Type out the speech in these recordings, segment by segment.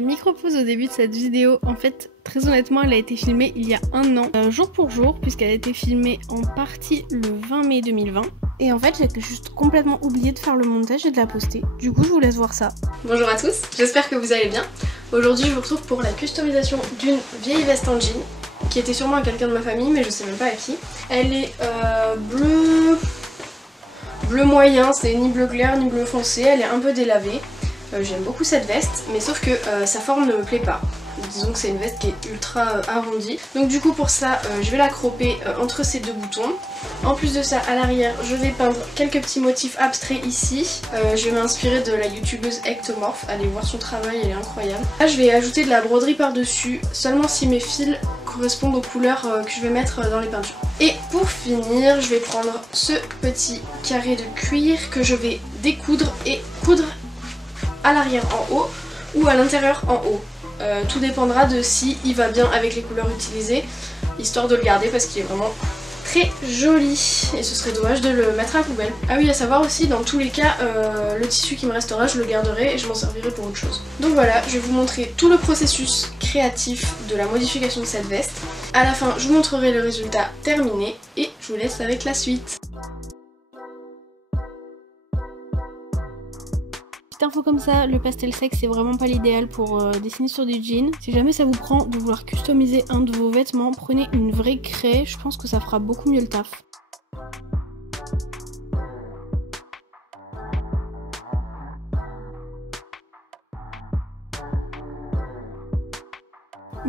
Micro-pause au début de cette vidéo. En fait, très honnêtement, elle a été filmée il y a un an, jour pour jour, puisqu'elle a été filmée en partie le 20 mai 2020. Et en fait, j'ai juste complètement oublié de faire le montage et de la poster. Du coup, je vous laisse voir ça. Bonjour à tous, j'espère que vous allez bien. Aujourd'hui, je vous retrouve pour la customisation d'une vieille veste en jean, qui était sûrement à quelqu'un de ma famille, mais je sais même pas à qui. Elle est bleu moyen, c'est ni bleu clair ni bleu foncé, elle est un peu délavée. J'aime beaucoup cette veste, mais sauf que sa forme ne me plaît pas. Disons que c'est une veste qui est ultra arrondie. Donc du coup pour ça, je vais la croper entre ces deux boutons. En plus de ça, à l'arrière, je vais peindre quelques petits motifs abstraits ici. Je vais m'inspirer de la youtubeuse Ectomorph. Allez voir son travail, elle est incroyable. Là, je vais ajouter de la broderie par-dessus, seulement si mes fils correspondent aux couleurs que je vais mettre dans les peintures. Et pour finir, je vais prendre ce petit carré de cuir que je vais découdre et coudre à l'arrière en haut ou à l'intérieur en haut. Tout dépendra de si il va bien avec les couleurs utilisées, histoire de le garder parce qu'il est vraiment très joli et ce serait dommage de le mettre à la poubelle. Ah oui, à savoir aussi, dans tous les cas, le tissu qui me restera, je le garderai et je m'en servirai pour autre chose. Donc voilà, je vais vous montrer tout le processus créatif de la modification de cette veste. À la fin, je vous montrerai le résultat terminé et je vous laisse avec la suite. Petite info comme ça, le pastel sec c'est vraiment pas l'idéal pour dessiner sur du jean. Si jamais ça vous prend de vouloir customiser un de vos vêtements, prenez une vraie craie, je pense que ça fera beaucoup mieux le taf.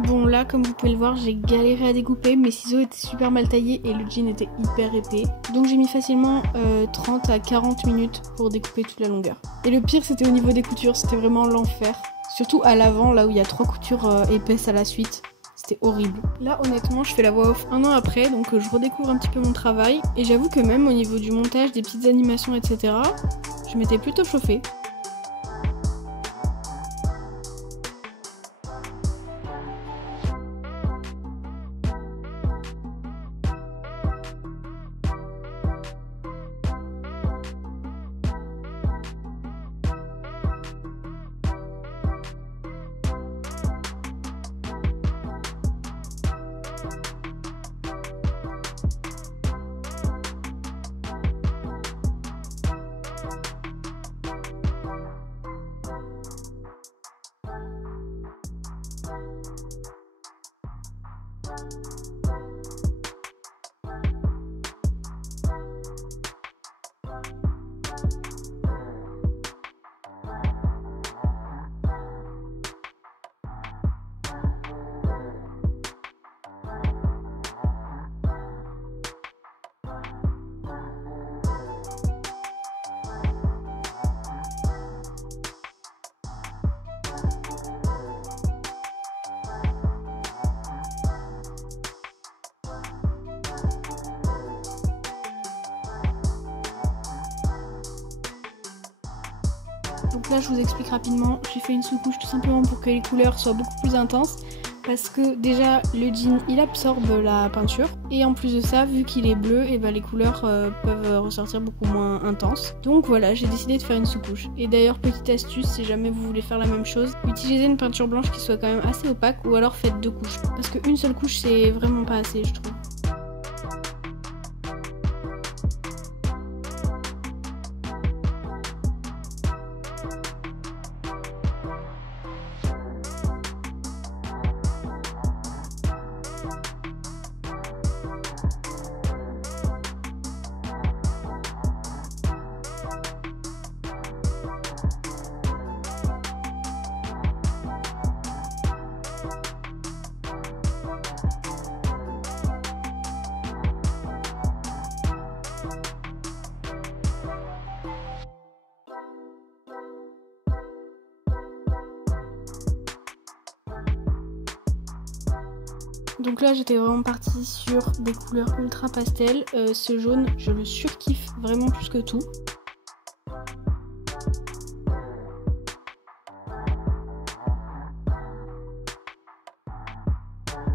Bon là, comme vous pouvez le voir, j'ai galéré à découper, mes ciseaux étaient super mal taillés et le jean était hyper épais. Donc j'ai mis facilement 30 à 40 minutes pour découper toute la longueur. Et le pire c'était au niveau des coutures, c'était vraiment l'enfer. Surtout à l'avant, là où il y a 3 coutures épaisses à la suite. C'était horrible. Là honnêtement je fais la voix off un an après, donc je redécouvre un petit peu mon travail. Et j'avoue que même au niveau du montage, des petites animations, etc., je m'étais plutôt chauffée. Donc là je vous explique rapidement, j'ai fait une sous-couche tout simplement pour que les couleurs soient beaucoup plus intenses parce que déjà le jean il absorbe la peinture et en plus de ça vu qu'il est bleu et les couleurs peuvent ressortir beaucoup moins intenses. Donc voilà, j'ai décidé de faire une sous-couche. Et d'ailleurs petite astuce, si jamais vous voulez faire la même chose, utilisez une peinture blanche qui soit quand même assez opaque ou alors faites 2 couches parce qu'une seule couche c'est vraiment pas assez je trouve. Donc là j'étais vraiment partie sur des couleurs ultra pastel. Ce jaune je le surkiffe vraiment plus que tout.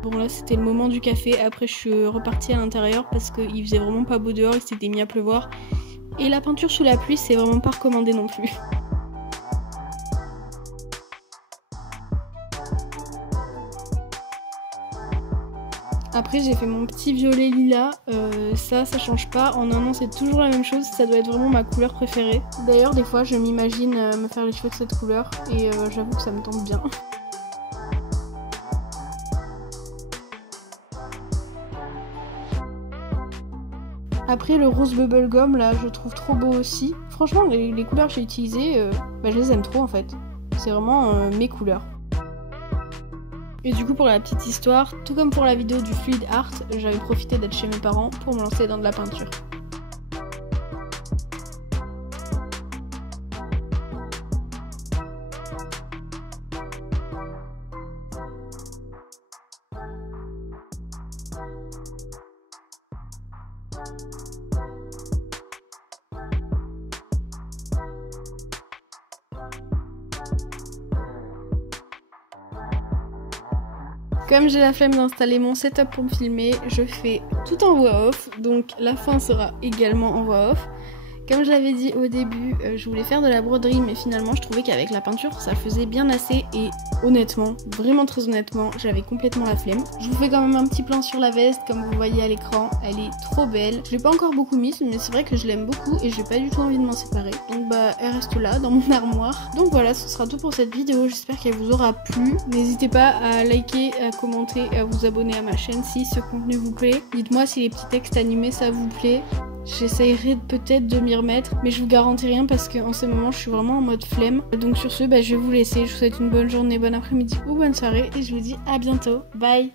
Bon là c'était le moment du café, après je suis repartie à l'intérieur parce qu'il faisait vraiment pas beau dehors, il s'était mis à pleuvoir. Et la peinture sous la pluie c'est vraiment pas recommandé non plus. Après j'ai fait mon petit violet lilas, ça change pas, en un an c'est toujours la même chose, ça doit être vraiment ma couleur préférée. D'ailleurs des fois je m'imagine me faire les cheveux de cette couleur et j'avoue que ça me tente bien. Après le rose bubblegum là je trouve trop beau aussi. Franchement les couleurs que j'ai utilisées, je les aime trop en fait. C'est vraiment mes couleurs. Et du coup pour la petite histoire, tout comme pour la vidéo du fluid art, j'avais profité d'être chez mes parents pour me lancer dans de la peinture. Comme j'ai la flemme d'installer mon setup pour me filmer, je fais tout en voix off, donc la fin sera également en voix off. Comme je l'avais dit au début, je voulais faire de la broderie, mais finalement je trouvais qu'avec la peinture ça faisait bien assez et honnêtement, vraiment très honnêtement, j'avais complètement la flemme. Je vous fais quand même un petit plan sur la veste, comme vous voyez à l'écran, elle est trop belle. Je l'ai pas encore beaucoup mise, mais c'est vrai que je l'aime beaucoup et j'ai pas du tout envie de m'en séparer. Donc elle reste là dans mon armoire. Donc voilà, ce sera tout pour cette vidéo, j'espère qu'elle vous aura plu. N'hésitez pas à liker, à commenter et à vous abonner à ma chaîne si ce contenu vous plaît. Dites-moi si les petits textes animés ça vous plaît. J'essayerai peut-être de m'y remettre, mais je vous garantis rien parce qu'en ce moment je suis vraiment en mode flemme. Donc sur ce, je vais vous laisser. Je vous souhaite une bonne journée, bon après-midi ou bonne soirée et je vous dis à bientôt. Bye!